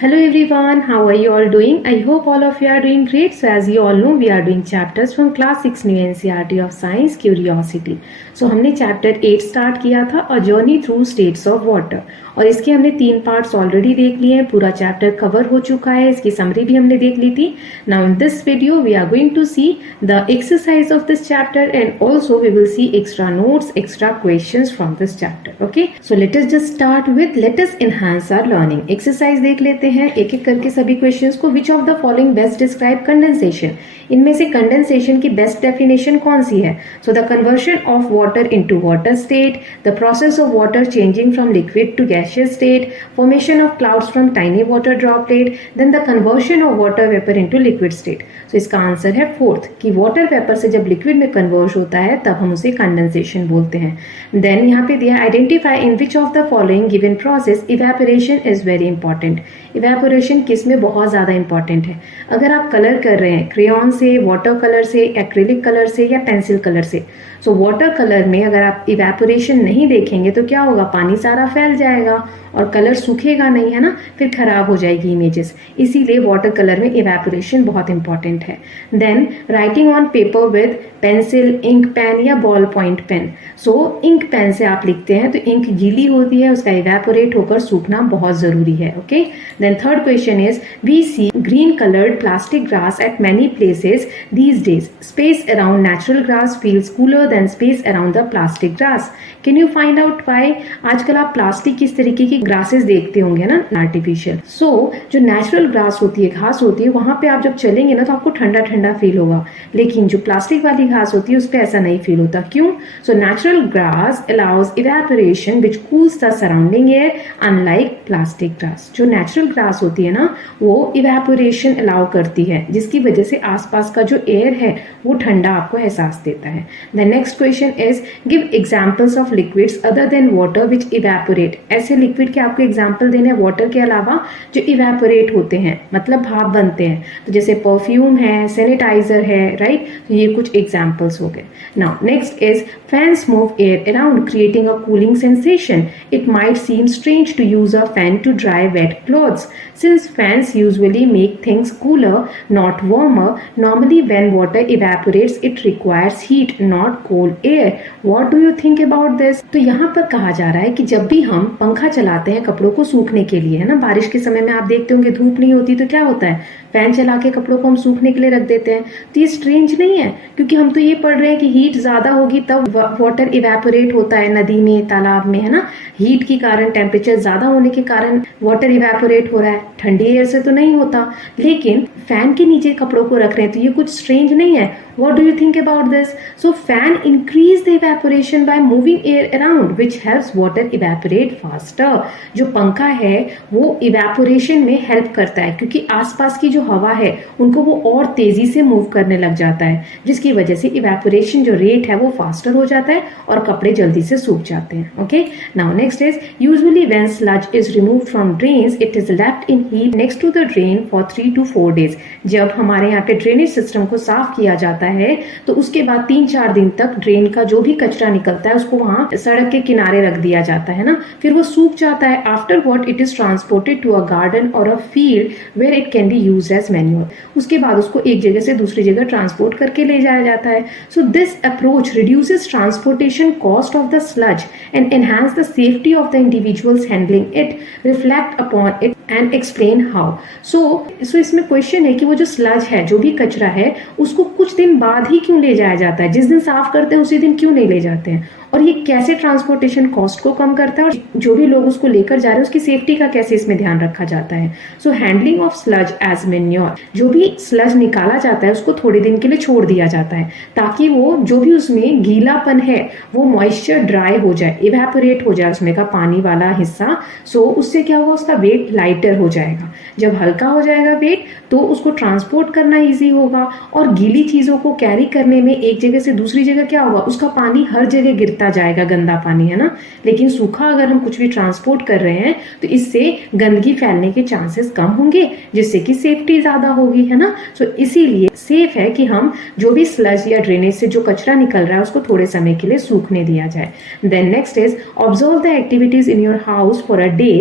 Hello everyone, how are you all doing? I hope all of you are doing great. So as you all know, we are doing chapters from class 6 new NCERT of Science Curiosity. So हमने chapter 8 start किया था, a journey through states of water, और इसके हमने 3 parts already देख लिए हैं. पूरा चैप्टर कवर हो चुका है, इसकी समरी भी हमने देख ली थी. Now in this video we are going to see the exercise of this chapter and also we will see extra notes, extra questions from this chapter. Okay, so let us just start with let us enhance our learning. Exercise देख लेते हैं एक एक करके सभी questions को. Which of the following best describe condensation? इनमें से कंडेंसेशन की बेस्ट डेफिनेशन कौन सी है? So the conversion of water into water state, the process of water changing from liquid to gaseous state, formation of clouds from tiny water droplet, then the conversion of water vapour into liquid state. So इसका answer है fourth, कि water vapour से जब liquid में convert होता है तब हम उसे कंडेंसेशन बोलते हैं. देन यहाँ पे दिया identify in which of the following given process evaporation is very important. Evaporation किस में बहुत ज़्यादा इंपॉर्टेंट है? अगर आप कलर कर रहे हैं क्रेयॉन से, वाटर कलर से, एक्रिलिक कलर से या पेंसिल कलर से, सो वाटर कलर में अगर आप इवेपोरेशन नहीं देखेंगे तो क्या होगा? पानी सारा फैल जाएगा और कलर सूखेगा नहीं, है ना, फिर खराब हो जाएगी इमेजेस. इसीलिए वाटर कलर में इवेपोरेशन बहुत इंपॉर्टेंट है. Then writing on paper with pencil, ink pen या ball point pen. So ink pen से आप लिखते हैं तो इंक गीली होती है, उसका इवेपोरेट होकर सूखना बहुत जरूरी है. Okay, then third question is we see green coloured plastic grass at many places these days. Space around natural grass feels cooler than space around the plastic grass. Can you find out why? आजकल आप plastic किस तरीके की grasses देखते होंगे ना, artificial. सो जो natural grass होती है, घास होती है, वहां पे आप जब चलेंगे ना तो आपको ठंडा ठंडा फील होगा, लेकिन जो प्लास्टिक वाली घास होती है उस पर ऐसा नहीं फील होता. क्यों? So natural grass allows evaporation which cools the surrounding air unlike plastic grass. जो नेचुरल ग्रास होती है ना वो इवेपोरेशन अलाउ करती है, जिसकी वजह से आसपास का जो एयर है वो ठंडा आपको एहसास देता है. The next question is give examples of liquids other than water which evaporate. ऐसे लिक्विड के आपको एग्जांपल देने हैं वाटर के अलावा जो इवेपोरेट होते हैं, मतलब भाप बनते हैं. तो जैसे परफ्यूम है, सैनिटाइजर है, राइट. तो ये कुछ एग्जांपल्स हो गए. Now next is fans move air around creating a cooling sensation. It might seem strange to use a fan to dry wet clothes since fans usually make things cooler not warmer. Normally when water evaporates it requires heat not cold air. What do you think about this? तो यहाँ पर कहा जा रहा है कि जब भी हम पंखा चलाते हैं कपड़ों को सूखने के लिए, है ना, बारिश के समय में आप देखते होंगे धूप नहीं होती तो क्या होता है, फैन चला के कपड़ों को हम सूखने के लिए रख देते हैं. तो ये स्ट्रेंज नहीं है, क्योंकि हम तो ये पढ़ रहे हैं कि हीट ज्यादा होगी तब वाटर इवेपोरेट होता है नदी में, तालाब में, है ना. हीट के कारण, टेम्परेचर ज्यादा होने के कारण वाटर इवेपोरेट हो रहा है, ठंडी एयर से तो नहीं होता. लेकिन फैन के नीचे कपड़ों को रख रहे हैं तो ये कुछ स्ट्रेंज नहीं है. What do you think about this? So fan increase the evaporation by moving air around which helps water evaporate faster. जो पंखा है वो इवेपोरेशन में हेल्प करता है, क्योंकि आसपास की जो हवा है उनको वो और तेजी से मूव करने लग जाता है, जिसकी वजह से इवेपोरेशन जो रेट है वो फास्टर हो जाता है और कपड़े जल्दी से सूख जाते हैं. Okay, now next is usually when sludge is removed from drains it is left in heat next to the drain for 3 to 4 days. जब हमारे यहाँ पे ड्रेनेज सिस्टम को साफ किया जाता है तो उसके बाद 3-4 दिन तक ड्रेन का जो भी कचरा निकलता है उसको वहां सड़क के किनारे रख दिया जाता है ना, फिर वो सूख जाता है. After what it is transported to a garden और a field where it can be used as manure. उसके बाद उसको एक जगह से दूसरी जगह ट्रांसपोर्ट करके ले जाया जाता है. So this approach reduces transportation cost of the sludge and enhance the safety of the individuals handling it. Reflect upon it and explain how. So इसमें क्वेश्चन है कि वो जो स्लज है, जो भी कचरा है, उसको कुछ दिन बाद ही क्यों ले जाया जाता है? जिस दिन साफ करते हैं उसी दिन क्यों नहीं ले जाते हैं? और ये कैसे ट्रांसपोर्टेशन कॉस्ट को कम करता है, और जो भी लोग उसको लेकर जा रहे हैं उसकी सेफ्टी का कैसे इसमें ध्यान रखा जाता है. So handling of sludge as manure. जो भी स्लज निकाला जाता है उसको थोड़े दिन के लिए छोड़ दिया जाता है ताकि वो जो भी उसमें गीलापन है वो मॉइस्चर ड्राई हो जाए, इवेपोरेट हो जाए उसमें का पानी वाला हिस्सा. सो उससे क्या होगा, उसका वेट लाइटर हो जाएगा. जब हल्का हो जाएगा वेट तो उसको ट्रांसपोर्ट करना ईजी होगा, और गीली चीजों को कैरी करने में एक जगह से दूसरी जगह क्या होगा, उसका पानी हर जगह गिरता फेंकता जाएगा गंदा पानी, है ना। लेकिन सूखा अगर हम कुछ भी ट्रांसपोर्ट कर रहे हैं तो इससे गंदगी फैलने के चांसेस कम होंगे, जिससे कि सेफ्टी ज्यादा होगी, है ना। तो इसीलिए सेफ है कि हम जो भी स्लज या ड्रेनेज से जो कचरा निकल रहा है उसको थोड़े समय के लिए सूखने दिया जाए। Then next is observe the activities in your house for a day,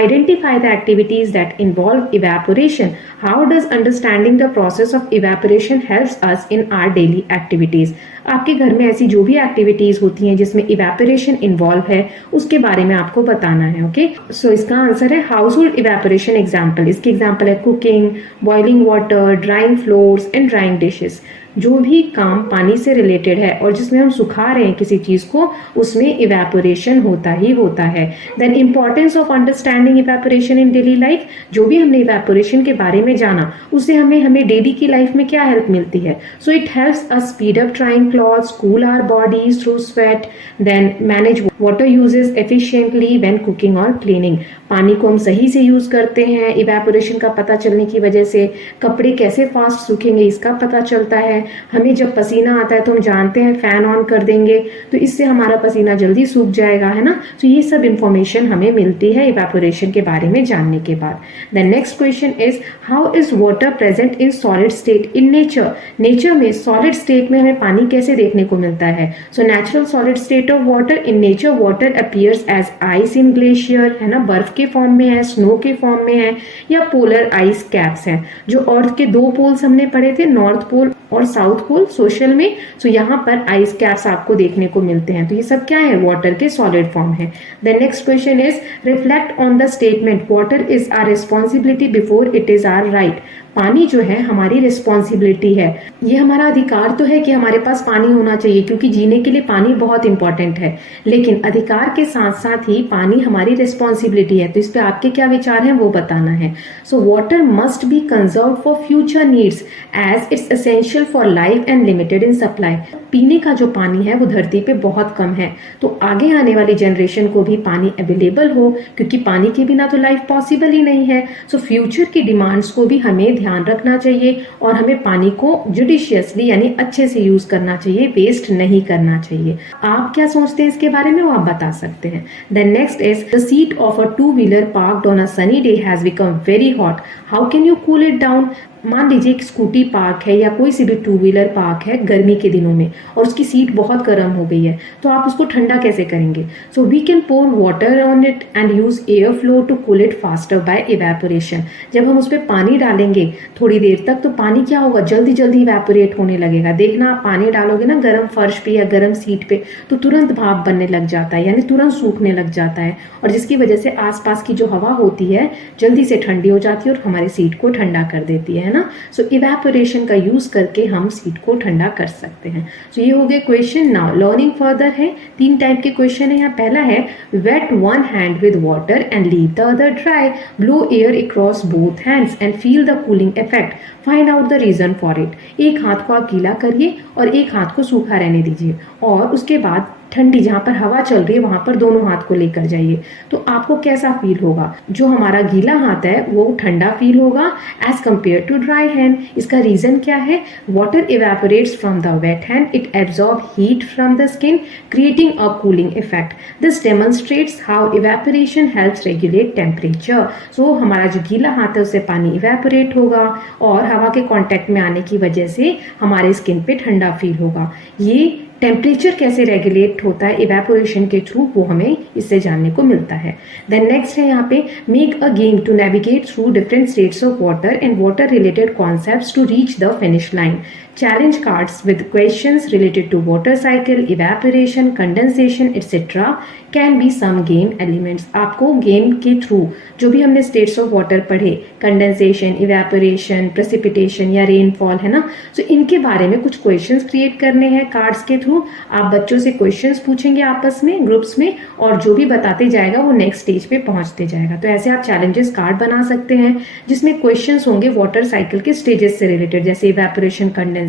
identify the activities that involve evaporation, how does understanding the process of evaporation helps us in our daily activities. आपके घर में ऐसी जो भी activities होती हैं जिसमें evaporation involve है उसके बारे में आपको बताना है। ओके, सो इसका आंसर है हाउस होल्ड इवेपोरेशन एग्जाम्पल। इसके एग्जाम्पल है cooking, boiling water, drawing floors and drawing dishes. जो भी काम पानी से रिलेटेड है और जिसमें हम सुखा रहे हैं किसी चीज को, उसमें इवेपोरेशन होता ही होता है। Then importance of understanding evaporation in daily life. जो भी हमने इवेपोरेशन के बारे में जाना उससे हमें डेली की लाइफ में क्या हेल्प मिलती है। So it helps us speed up drying clothes, cool our bodies through sweat, then manage water uses efficiently when cooking और क्लीनिंग। पानी को हम सही से यूज करते हैं इवेपोरेशन का पता चलने की वजह से। कपड़े कैसे फास्ट सूखेंगे इसका पता चलता है। हमें जब पसीना आता है तो हम जानते हैं फैन ऑन कर देंगे तो इससे हमारा पसीना जल्दी सूख जाएगा, है ना। तो ये सब इंफॉर्मेशन हमें मिलती है इवेपोरेशन के बारे में जानने के बाद। The next question is how is water present in solid state in nature. Nature में सॉलिड स्टेट में हमें पानी कैसे देखने को मिलता है। So natural solid state of water in nature, water appears as ice in glacier, है ना, बर्फ के फॉर्म में है, स्नो के फॉर्म में है, या पोलर आइस कैप्स हैं। जो अर्थ के दो पोल्स हमने पढ़े थे, नॉर्थ पोल और साउथ पोल सोशल में, सो यहाँ पर आइस कैप्स आपको देखने को मिलते हैं। तो ये सब क्या है, वाटर के सॉलिड फॉर्म है। The next question is reflect on the statement water is our responsibility before it is our right. पानी जो है हमारी रिस्पॉन्सिबिलिटी है, ये हमारा अधिकार तो है कि हमारे पास पानी होना चाहिए क्योंकि जीने के लिए पानी बहुत इंपॉर्टेंट है, लेकिन अधिकार के साथ साथ ही पानी हमारी रिस्पॉन्सिबिलिटी है। तो इस पे आपके क्या विचार हैं वो बताना है। So water must be conserve for future needs as it's essential for life and limited in supply. पीने का जो पानी है वो धरती पे बहुत कम है, तो आगे आने वाली जनरेशन को भी पानी अवेलेबल हो, क्योंकि पानी के बिना तो लाइफ पॉसिबल ही नहीं है। सो फ्यूचर की डिमांड्स को भी हमें ध्यान रखना चाहिए और हमें पानी को जुडिशियसली यानी अच्छे से यूज करना चाहिए, वेस्ट नहीं करना चाहिए। आप क्या सोचते हैं इसके बारे में वो आप बता सकते हैं। Then next is the seat of a two wheeler parked on a sunny day has become very hot, how can you cool it down. मान लीजिए एक स्कूटी पार्क है या कोई सी भी टू व्हीलर पार्क है गर्मी के दिनों में और उसकी सीट बहुत गर्म हो गई है, तो आप उसको ठंडा कैसे करेंगे। So we can pour water on it and use air flow to cool it faster by evaporation. जब हम उस पर पानी डालेंगे थोड़ी देर तक तो पानी क्या होगा, जल्दी जल्दी इवेपोरेट होने लगेगा। देखना आप पानी डालोगे ना गर्म फर्श पे या गर्म सीट पे तो तुरंत भाप बनने लग जाता है, यानी तुरंत सूखने लग जाता है, और जिसकी वजह से आसपास की जो हवा होती है जल्दी से ठंडी हो जाती है और हमारी सीट को ठंडा कर देती है ना। सो इवेपोरेशन का यूज करके हम सीट को ठंडा कर सकते हैं। सो ये हो गए क्वेश्चन। नाउ लर्निंग फर्दर है, 3 टाइप के क्वेश्चन है यहाँ। पहला है wet one hand with water and leave the other dry, blow air across both hands and feel the cooling effect, find out the reason for it. एक हाथ को आप गीला करिए और एक हाथ को सूखा रहने दीजिए और उसके बाद ठंडी जहां पर हवा चल रही है वहां पर दोनों हाथ को लेकर जाइए, तो आपको कैसा फील होगा। जो हमारा गीला हाथ है वो ठंडा फील होगा as compare to dry hand. इसका रीजन क्या है, water evaporates from the wet hand, it absorb heat from the skin creating a cooling effect. This demonstrates how evaporation helps regulate temperature. So हमारा जो गीला हाथ है उससे पानी इवेपोरेट होगा और हवा के कांटेक्ट में आने की वजह से हमारे स्किन पे ठंडा फील होगा। ये टेम्परेचर कैसे रेगुलेट होता है इवेपोरेशन के थ्रू, वो हमें इससे जानने को मिलता है। देन नेक्स्ट है यहाँ पे make a game to navigate through different states of water and water related concepts to reach the finish line. Challenge cards with questions related to water cycle, evaporation, condensation, etc. can be some game elements. आपको game के through जो भी हमने states of water पढ़े, condensation, evaporation, precipitation या rainfall, है ना, तो इनके बारे में कुछ क्वेश्चंस क्रिएट करने हैं कार्ड्स के थ्रू। आप बच्चों से क्वेश्चंस पूछेंगे आपस में ग्रुप्स में और जो भी बताते जाएगा वो नेक्स्ट स्टेज पे पहुंचते जाएगा। तो ऐसे आप चैलेंजेस कार्ड बना सकते हैं जिसमें क्वेश्चंस होंगे वाटर साइकिल के स्टेजेस से रिलेटेड, जैसे इवेपोरेशन, कंडेंसेशन।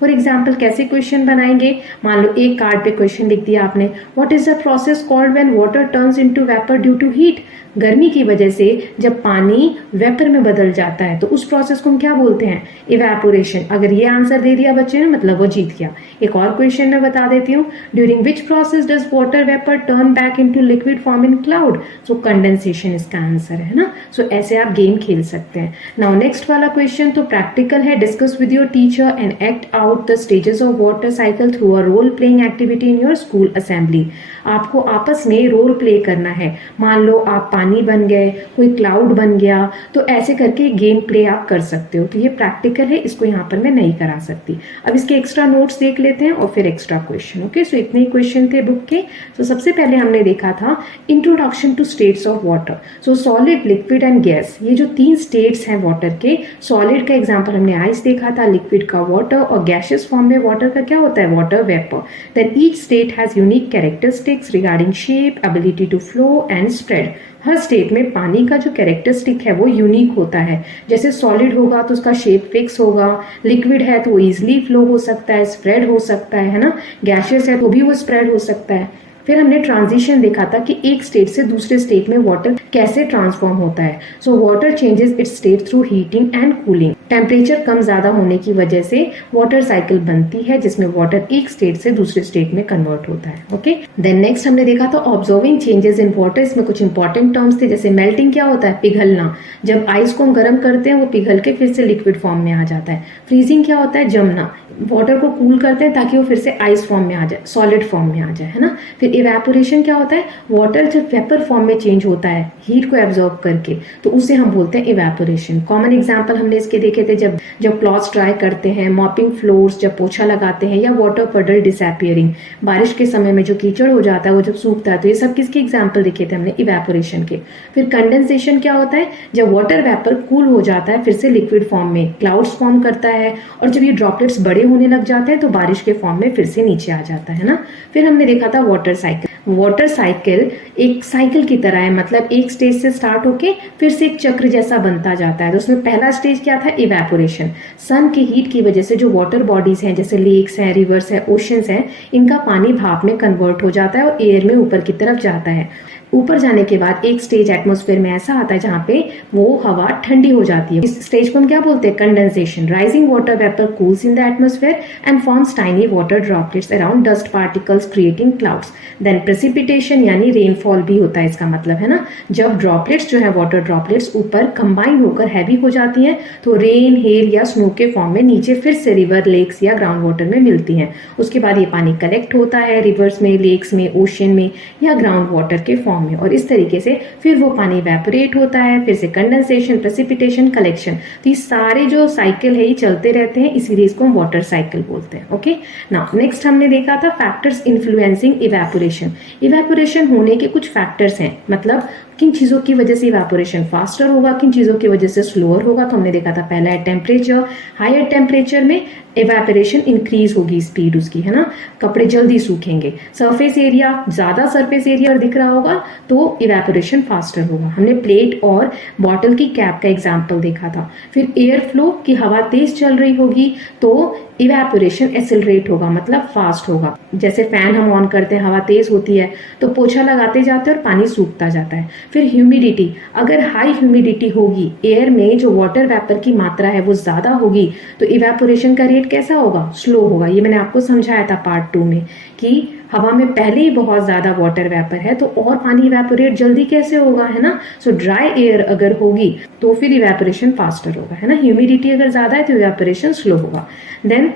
फॉर एग्जाम्पल कैसे क्वेश्चन बनाएंगे, मान लो एक कार्ड पे क्वेश्चन लिख दिया आपने, what is the process called when water turns into vapour due to heat. गर्मी की वजह से जब पानी वेपर में बदल जाता है तो उस प्रोसेस को हम क्या बोलते हैं, इवेपोरेशन। अगर ये आंसर दे दिया बच्चे ने मतलब वो जीत गया। एक और क्वेश्चन क्वेश्चन में बता देती हूँ, during which process does water vapour turn back into liquid form in cloud? So condensation इसका आंसर है ना। सो ऐसे आप गेम खेल सकते हैं। नाउ नेक्स्ट वाला क्वेश्चन तो प्रैक्टिकल है, discuss with your teacher and act out the stages of water cycle through a role playing activity in your school assembly. आपको आपस में रोल प्ले करना है। मान लो आप पानी बन गए, कोई क्लाउड बन गया, तो ऐसे करके गेम प्ले आप कर सकते हो। तो ये प्रैक्टिकल है, इसको यहाँ पर मैं नहीं करा सकती। अब इसके एक्स्ट्रा नोट्स देख लेते हैं और फिर एक्स्ट्रा क्वेश्चन। ओके, सो इतने ही क्वेश्चन थे बुक के। तो सबसे पहले हमने देखा था introduction to states of water. So solid, liquid and gas, ये जो 3 स्टेट्स हैं वाटर के। सॉलिड का एग्जाम्पल हमने आइस देखा था, लिक्विड का वाटर, और गैसियस फॉर्म में वाटर का क्या होता है? Water vapour. Then each state has unique characteristics regarding shape, ability to flow and spread. हर स्टेट में पानी का जो कैरेक्टरिस्टिक है वो यूनिक होता है। जैसे सॉलिड होगा तो उसका शेप फिक्स होगा, लिक्विड है तो वो इजिली फ्लो हो सकता है, स्प्रेड हो सकता है ना, गैसियस है तो भी वो स्प्रेड हो सकता है। फिर हमने ट्रांजिशन देखा था कि एक स्टेट से दूसरे स्टेट में वाटर कैसे ट्रांसफॉर्म होता है। So water changes its state through heating and cooling. Temperature कम ज्यादा होने की वजह से वाटर साइकिल बनती है, जिसमें वाटर एक स्टेट से दूसरे स्टेट में कन्वर्ट होता है। ओके, देन नेक्स्ट हमने देखा था ऑब्जर्विंग चेंजेस इन वाटर। इसमें कुछ इंपॉर्टेंट टर्म्स थे, जैसे मेल्टिंग क्या होता है? पिघलना। जब आइस को हम गर्म करते हैं वो पिघल के फिर से लिक्विड फॉर्म में आ जाता है। फ्रीजिंग क्या होता है? जमना। वाटर को कूल करते हैं ताकि वो फिर से आइस फॉर्म में आ जाए, सॉलिड फॉर्म में आ जाए, है ना। फिर इवेपोरेशन क्या होता है? वाटर जब वेपर फॉर्म में चेंज होता है हीट को एब्जॉर्ब करके, तो उसे हम बोलते हैं इवेपोरेशन। कॉमन एग्जांपल हमने इसके देखे थे, जब क्लॉथ्स ड्राई करते हैं, मॉपिंग फ्लोर्स, जब पोछा लगाते हैं, या वाटर पडल डिसअपियरिंग, बारिश के समय में जो कीचड़ हो जाता है वो जब सूखता है, तो ये सब किसके एग्जाम्पल देखे थे हमने? इवेपोरेशन के। फिर कंडेंसेशन क्या होता है? जब वाटर वेपर कूल हो जाता है फिर से लिक्विड फॉर्म में क्लाउड्स फॉर्म करता है, और जब ये ड्रॉपलेट्स बड़े होने लग जाते हैं तो बारिश के फॉर्म में फिर से नीचे आ जाता है ना। फिर हमने देखा था वाटर साइकिल। वाटर साइकिल एक साइकिल की तरह है, मतलब एक स्टेज से स्टार्ट होके फिर से एक चक्र जैसा बनता जाता है। तो उसमें पहला स्टेज क्या था? इवेपोरेशन। सन की हीट की वजह से जो वाटर बॉडीज हैं, जैसे लेक्स हैं, रिवर्स हैं, ओशंस हैं, इनका पानी भाप में कन्वर्ट हो जाता है और एयर में ऊपर की तरफ जाता है। ऊपर जाने के बाद एक स्टेज एटमॉस्फेयर में ऐसा आता है जहां पे वो हवा ठंडी हो जाती है। इस स्टेज को हम क्या बोलते हैं? Condensation. Rising water vapour cools in the atmosphere and forms tiny water droplets around dust particles creating clouds. Then precipitation यानी रेनफॉल भी होता है, इसका मतलब है ना, जब ड्रॉपलेट्स जो है वाटर ड्रॉपलेट्स ऊपर कंबाइन होकर हैवी हो जाती हैं तो रेन, हेल या स्नो के फॉर्म में नीचे फिर से रिवर, लेक्स या ग्राउंड वाटर में मिलती हैं। उसके बाद ये पानी कलेक्ट होता है रिवर्स में, लेक्स में, ओशन में या ग्राउंड वाटर के फॉर्म में, और इस तरीके से फिर वो पानी इवेपोरेट होता है, फिर से कंडेंसेशन, प्रेसिपिटेशन, कलेक्शन। तो ये सारे जो साइकिल है ये चलते रहते हैं, इसीलिए इसको हम वाटर साइकिल बोलते हैं। ओके, नाउ नेक्स्ट हमने देखा था फैक्टर्स इन्फ्लुएंसिंग इवेपोरेशन। इवेपोरेशन होने के कुछ फैक्टर्स हैं, मतलब किन चीजों की वजह से इवेपोरेशन फास्टर होगा, किन चीजों की वजह से स्लोअर होगा। तो हमने देखा था पहला है टेम्परेचर। हायर टेम्परेचर में इवेपोरेशन इंक्रीज होगी स्पीड उसकी, है ना, कपड़े जल्दी सूखेंगे। सरफेस एरिया, ज्यादा सरफेस एरिया दिख रहा होगा तो इवेपोरेशन फास्टर होगा। हमने प्लेट और बॉटल की कैप का एग्जाम्पल देखा था। फिर एयर फ्लो की हवा तेज चल रही होगी तो इवेपोरेशन एक्सेलरेट होगा, मतलब फास्ट होगा। जैसे फैन हम ऑन करते हैं, हवा तेज होती है तो पोछा लगाते जाते हैं और पानी सूखता जाता है। फिर ह्यूमिडिटी, अगर हाई ह्यूमिडिटी होगी, एयर में जो वाटर वेपर की मात्रा है वो ज्यादा होगी तो इवेपोरेशन का रेट कैसा होगा? स्लो होगा। ये मैंने आपको समझाया था पार्ट 2 में कि हवा में पहले ही बहुत ज्यादा वाटर वेपर है तो और पानी इवेपोरेट जल्दी कैसे होगा, है ना। सो ड्राई एयर अगर होगी तो फिर इवेपोरेशन फास्टर होगा, है ना। ह्यूमिडिटी अगर ज्यादा है तो इवेपोरेशन स्लो होगा। Then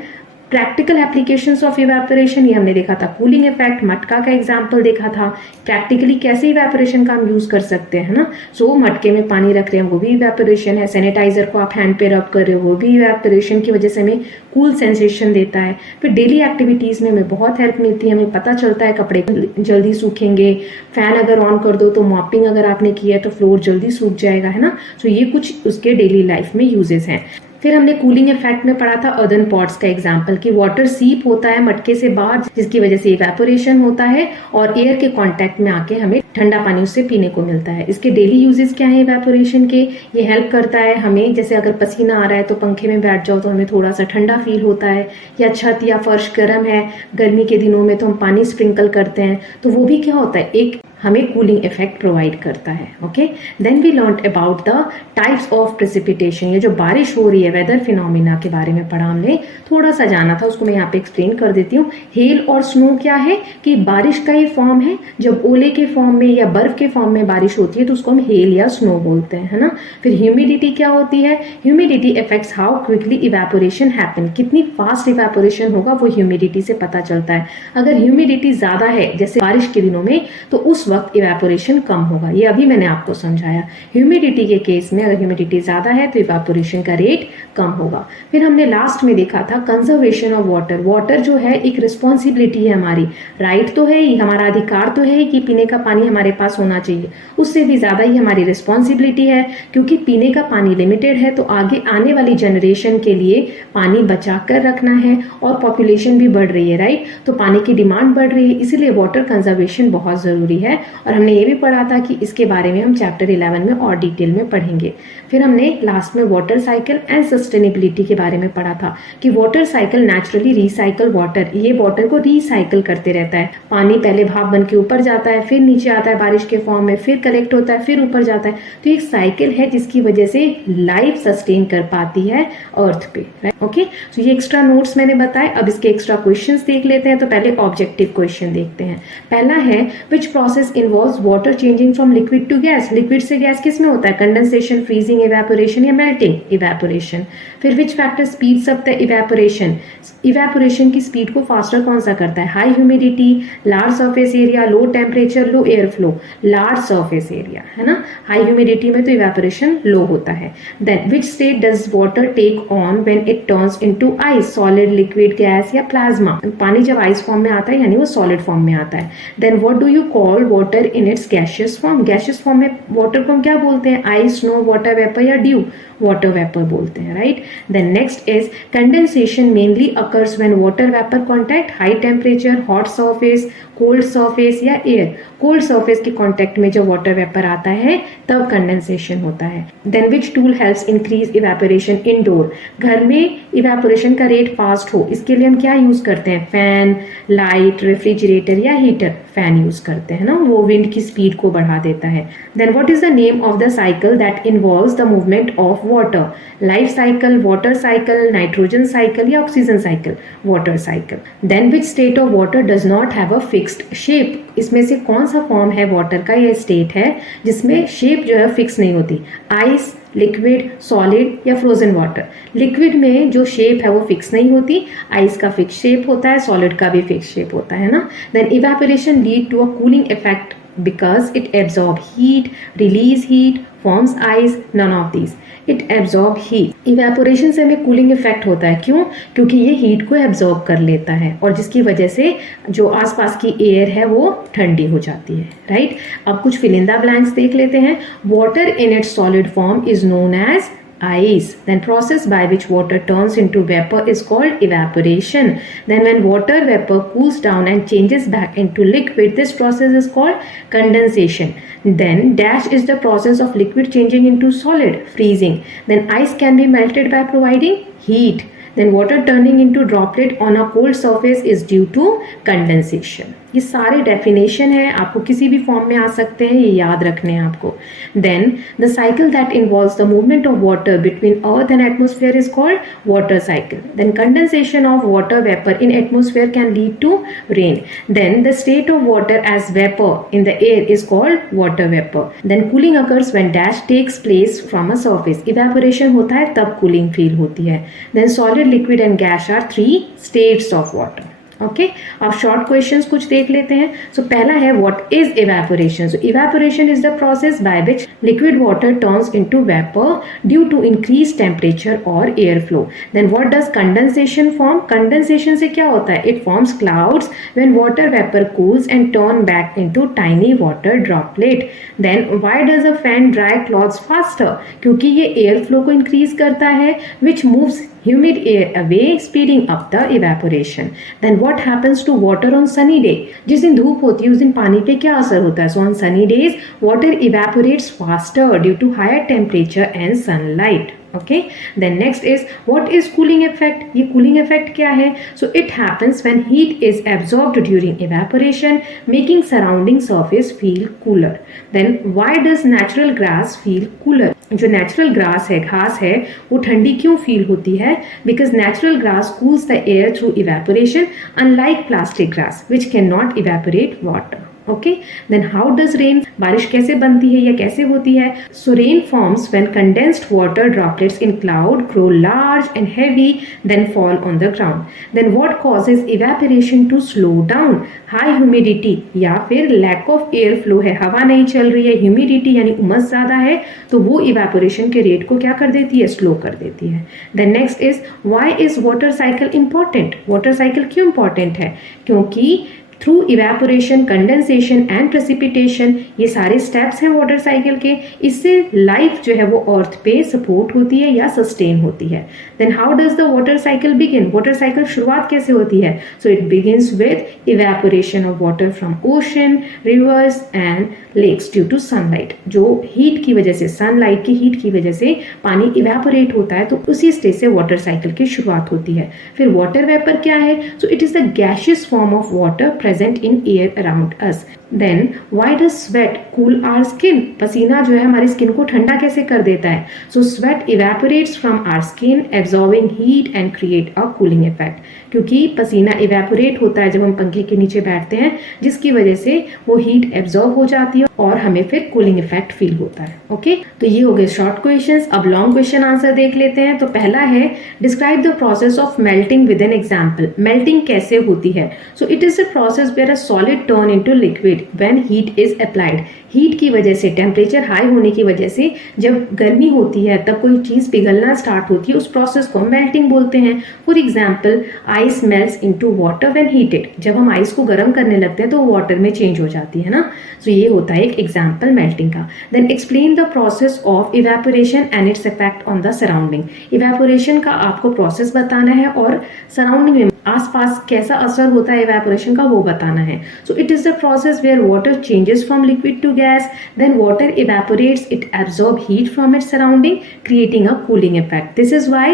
practical applications of evaporation, ये हमने देखा था कूलिंग इफेक्ट, मटका का एग्जांपल देखा था। प्रैक्टिकली कैसे इवेपोरेशन का हम यूज कर सकते हैं ना। सो मटके में पानी रख रहे हैं वो भी इवेपोरेशन है। सैनिटाइजर को आप हैंड पे रब कर रहे हो वो भी इवेपोरेशन की वजह से हमें कूल सेंसेशन देता है। फिर डेली एक्टिविटीज में हमें बहुत हेल्प मिलती है, हमें पता चलता है कपड़े जल्दी सूखेंगे। फैन अगर ऑन कर दो तो मॉपिंग अगर आपने की है तो फ्लोर जल्दी सूख जाएगा, है ना। सो ये कुछ उसके डेली लाइफ में यूजेस हैं। फिर हमने कूलिंग इफेक्ट में पढ़ा था अर्दन पॉट्स का एग्जांपल कि वाटर सीप होता है मटके से बाहर, जिसकी वजह से इवेपोरेशन होता है और एयर के कांटेक्ट में आके हमें ठंडा पानी उससे पीने को मिलता है। इसके डेली यूजेस क्या है इवेपोरेशन के? ये हेल्प करता है हमें, जैसे अगर पसीना आ रहा है तो पंखे में बैठ जाओ तो हमें थोड़ा सा ठंडा फील होता है, या छत या फर्श गर्म है गर्मी के दिनों में तो हम पानी स्प्रिंकल करते हैं तो वो भी क्या होता है, एक हमें कूलिंग इफेक्ट प्रोवाइड करता है। Okay, then we learn about the types of precipitation. ये जो बारिश हो रही है, वेदर फिनोमिना के बारे में पढ़ा हमने, थोड़ा सा जाना था, उसको मैं यहाँ पे एक्सप्लेन कर देती हूँ। हेल और स्नो क्या है कि बारिश का ही फॉर्म है। जब ओले के फॉर्म में या बर्फ के फॉर्म में बारिश होती है तो उसको हम हेल या स्नो बोलते हैं, है ना। फिर ह्यूमिडिटी क्या होती है? Humidity affects how quickly evaporation happen. कितनी फास्ट इवेपोरेशन होगा वो ह्यूमिडिटी से पता चलता है। अगर ह्यूमिडिटी ज्यादा है जैसे बारिश के दिनों में तो उस वक्त इवेपोरेशन कम होगा। ये अभी मैंने आपको समझाया। ह्यूमिडिटी के केस में अगर ह्यूमिडिटी ज्यादा है तो इवेपोरेशन का रेट कम होगा। फिर हमने लास्ट में देखा था कंजर्वेशन ऑफ वाटर। वाटर जो है एक रिस्पॉन्सिबिलिटी है हमारी, राइट तो है ही, हमारा अधिकार तो है ही कि पीने का पानी हमारे पास होना चाहिए, उससे भी ज्यादा ही हमारी रिस्पॉन्सिबिलिटी है क्योंकि पीने का पानी लिमिटेड है तो आगे आने वाली जनरेशन के लिए पानी बचा कर रखना है और पॉपुलेशन भी बढ़ रही है, राइट। तो पानी की डिमांड बढ़ रही है, इसीलिए वाटर कंजर्वेशन बहुत जरूरी है। और हमने ये भी पढ़ा था कि इसके बारे में हम चैप्टर 11 में और डिटेल में पढ़ेंगे। फिर हमने लास्ट में वाटर साइकिल एंड सस्टेनेबिलिटी के बारे में पढ़ा था कि water cycle naturally recycle water, ये वाटर को रिसाइकल करते रहता है। पानी पहले भाप बन के ऊपर जाता है, फिर नीचे आता है बारिश के फॉर्म में, फिर कलेक्ट होता है, फिर ऊपर जाता है। तो एक साइकिल है जिसकी वजह से लाइफ सस्टेन कर पाती है अर्थ पे, राइट। ओके, तो ये एक्स्ट्रा नोट्स मैंने बताए। अब इसके एक्स्ट्रा क्वेश्चंस देख लेते हैं। तो पहले ऑब्जेक्टिव क्वेश्चन देखते हैं। पहला है which process involves water changing from liquid to gas. Liquid से गैस किस में होता है? कंडेंसेशन, फ्रीजिंग, इवेपोरेशन या मेल्टिंग? इवेपोरेशन। फिर which factor speeds up the evaporation. Evaporation की स्पीड को फास्टर कौन सा करता है? High humidity, large surface area, low temperature, low air flow. Large surface area, है ना। हाई ह्यूमिडिटी में तो इवेपोरेशन लो होता है। Then which state does water take on when it turns into ice? Solid, liquid, gas या plasma? पानी जब ice form में आता है यानी वो सॉलिड फॉर्म में आता है। Then what do you call water in its gaseous form? Gaseous form में वाटर को हम क्या बोलते हैं? आइस, स्नो, वाटर वेपर या ड्यू? वाटर वेपर बोलते हैं, right. Then next is condensation mainly occurs when water vapour contact high temperature, hot surface, cold surface या एयर? कोल्ड सरफेस के कॉन्टैक्ट में जब वाटर वेपर आता है तब कंडेंसेशन होता है। Then which tool helps increase evaporation indoor? घर में इवेपोरेशन का रेट फास्ट हो इसके लिए हम क्या यूज करते हैं? फैन, लाइट, रेफ्रिजरेटर या हीटर? फैन यूज करते हैं ना, वो विंड की स्पीड को बढ़ा देता है। Then what is the name of the cycle that involves the movement of water? Life cycle, water cycle, nitrogen cycle या oxygen cycle? Water cycle. Then which state of water does not have a fixed shape? इसमें से कौन सा form है water का या state है जिसमें शेप जो है फिक्स नहीं होती? आइस, लिक्विड, सॉलिड या फ्रोजन वाटर? लिक्विड में जो शेप है वो फिक्स नहीं होती, आइस का फिक्स शेप होता है, सॉलिड का भी फिक्स शेप होता है ना। Then evaporation lead to a cooling effect because it absorb heat, release heat, forms ice, none of these. It absorb heat. Evaporation से हमें cooling effect होता है। क्यों? क्योंकि ये heat को absorb कर लेता है और जिसकी वजह से जो आसपास की air है वो ठंडी हो जाती है, right? अब कुछ fill in the blanks देख लेते हैं। Water in its solid form is known as ice. Then process by which water turns into vapor is called evaporation. Then when water vapor cools down and changes back into liquid, this process is called condensation. Then dash is the process of liquid changing into solid, freezing. Then ice can be melted by providing heat. Then water turning into droplet on a cold surface is due to condensation. ये सारे definition है, आपको किसी भी form में आ सकते हैं, ये याद रखने हैं आपको। Then the cycle that involves the movement of water between earth and atmosphere is called water cycle. Then condensation of water vapour in atmosphere can lead to rain. Then the state of water as vapour in the air is called water vapour. Then cooling occurs when dash takes place from a surface. Evaporation होता है तब cooling feel होती है। Then solid, liquid and gas are 3 states of water. Okay, अब short questions कुछ देख लेते हैं। सो पहला है what is evaporation? So evaporation is the process by which liquid water turns into vapour due to increase temperature और air flow. Then what does condensation form? Condensation से क्या होता है? It forms clouds when water vapour cools and turn back into tiny water droplet. Then why does a fan dry clothes faster? क्योंकि ये air flow को increase करता है विच moves humid air away, speeding up the evaporation. Then what happens to water on sunny day? जिस दिन धूप होती है उस दिन पानी पे क्या असर होता है? So on sunny days, water evaporates faster due to higher temperature and sunlight. Okay, then next is what is cooling effect? ये cooling effect क्या है? So it happens when heat is absorbed during evaporation, making surrounding surface feel cooler. Then why does natural grass feel cooler? जो natural grass है, घास है, वो ठंडी क्यों feel होती है? Because natural grass cools the air through evaporation, unlike plastic grass, which cannot evaporate water. Okay, then how does rain, बारिश कैसे बनती है या कैसे होती है? So rain forms when condensed water droplets in cloud grow large and heavy then fall on the ground. Then what causes evaporation to slow down? High humidity या फिर लैक ऑफ एयर फ्लो है, हवा नहीं चल रही है, humidity यानी उमस ज्यादा है, तो वो इवेपोरेशन के रेट को क्या कर देती है? स्लो कर देती है. Then next is why is water cycle important? Water cycle क्यों इंपॉर्टेंट है? क्योंकि through evaporation, condensation and precipitation, ये सारे स्टेप्स हैं वाटर साइकिल के, इससे लाइफ जो है वो अर्थ पे सपोर्ट होती है या सस्टेन होती है. Then how does the water cycle begin? Water cycle शुरुआत कैसे होती है? So it begins with evaporation of water from ocean, rivers and lakes due to sunlight. जो हीट की वजह से, सनलाइट की हीट की वजह से पानी इवेपोरेट होता है, तो उसी स्टेज से वाटर साइकिल की शुरुआत होती है. फिर वाटर वेपर क्या है? So it is the gaseous form of water present in air around us. Then why does sweat cool our skin? पसीना जो है हमारी स्किन को ठंडा कैसे कर देता है? So sweat evaporates from our skin, absorbing heat and create a cooling effect. क्योंकि पसीना इवेपोरेट होता है जब हम पंखे के नीचे बैठते हैं, जिसकी वजह से वो हीट एब्जॉर्ब हो जाती है और हमें फिर कूलिंग इफेक्ट फील होता है. ओके, तो ये हो गए शॉर्ट क्वेश्चंस. अब लॉन्ग क्वेश्चन आंसर देख लेते हैं. तो पहला है describe the process of melting with an example. Melting कैसे होती है? So it is a process where a solid turn into liquid when heat is applied. Heat की वजह से, टेम्परेचर हाई होने की वजह से जब गर्मी होती है तब कोई चीज पिघलना स्टार्ट होती है, उस प्रोसेस को मेल्टिंग बोलते हैं. For example ice melts into water when heated. जब हम आइस को गर्म करने लगते हैं तो वो वाटर में चेंज हो जाती है ना. सो ये होता है एक एग्जाम्पल मेल्टिंग का. Then explain the process of evaporation and its effect on the surrounding. Evaporation का आपको प्रोसेस बताना है और सराउंडिंग में आसपास कैसा असर होता है इवेपोरेशन का वो बताना है. So it is the process where water changes from liquid to gas, then water evaporates, it absorbs heat from its surrounding, creating a cooling effect. This is why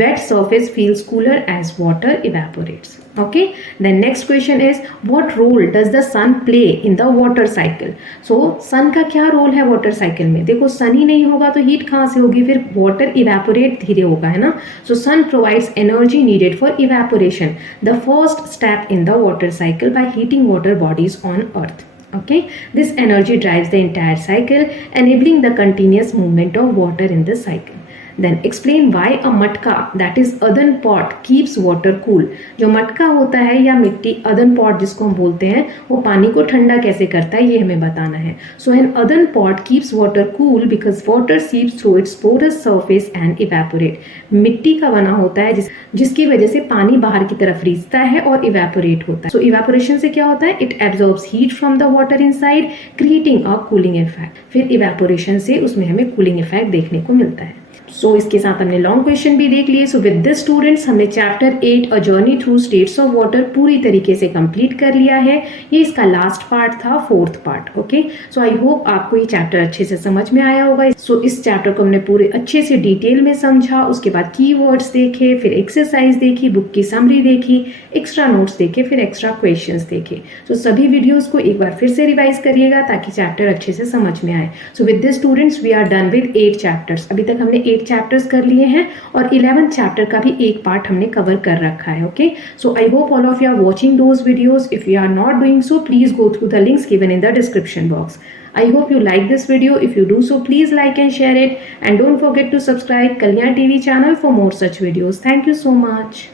wet surface feels cooler as water evaporates. Okay, then next question is what role does the sun play in the water cycle? So sun का क्या role है water cycle में? देखो सन ही नहीं होगा तो heat कहाँ से होगी? फिर वाटर इवेपोरेट धीरे होगा, है ना. So sun provides energy needed for evaporation, the first step in the water cycle by heating water bodies on earth. Okay, this energy drives the entire cycle, enabling the continuous movement of water in the cycle. Then explain why a matka, that is earthen pot, keeps water cool. जो मटका होता है या मिट्टी, earthen pot जिसको हम बोलते हैं, वो पानी को ठंडा कैसे करता है ये हमें बताना है. So an earthen pot keeps water cool because water seeps through its porous surface and evaporate. मिट्टी का बना होता है जिसकी वजह से पानी बाहर की तरफ रिसता है और इवेपोरेट होता है. So evaporation से क्या होता है? It absorbs heat from the water inside, creating a cooling effect. फिर evaporation से उसमें हमें cooling effect देखने को मिलता है. सो इसके साथ हमने लॉन्ग क्वेश्चन भी देख लिए. सो विद दिस स्टूडेंट्स हमने chapter 8 a journey through states of water पूरी तरीके से कंप्लीट कर लिया है. ये इसका लास्ट पार्ट था, fourth part. Okay, so I hope आपको ये चैप्टर अच्छे से समझ में आया होगा. सो इस चैप्टर को हमने पूरे अच्छे से डिटेल में समझा, उसके बाद कीवर्ड्स देखे, फिर एक्सरसाइज देखी, बुक की समरी देखी, एक्स्ट्रा नोट्स देखे, फिर एक्स्ट्रा क्वेश्चंस देखे. सो सभी वीडियोस को एक बार फिर से रिवाइज करिएगा ताकि चैप्टर अच्छे से समझ में आए. So with this students we are done with 8 chapters. अभी तक हमने 8 चैप्टर्स कर लिए हैं और 11th चैप्टर का भी एक पार्ट हमने कवर कर रखा है. Okay, so I hope all of you are watching those videos. If you are not doing so please go through the links given in the description box. I hope you like this video. If you do so, please like and share it, and don't forget to subscribe Kalyan TV channel for more such videos. Thank you so much.